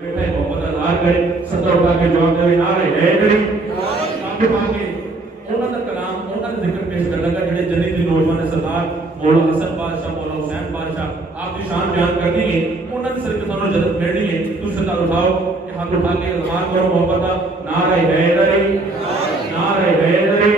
بیٹھے محمد اظہار کرے ستر اٹھا کے جواب دے نعرہ حیدری آگے آگے انہوں نے کلام انہوں نے ذکر پیش کرنے لگا جڑے جدیدی نوجوان سردار مولا حسن بادشاہ مولا حسین بادشاہ آپ کی شان بیان کر دی ہے انہوں نے صرف سانو جنت ملنی ہے دوسرے سال اٹھاؤ کہ ہاتھ اٹھا کے اظہار کرو محبت دا نعرہ حیدری نعرہ حیدری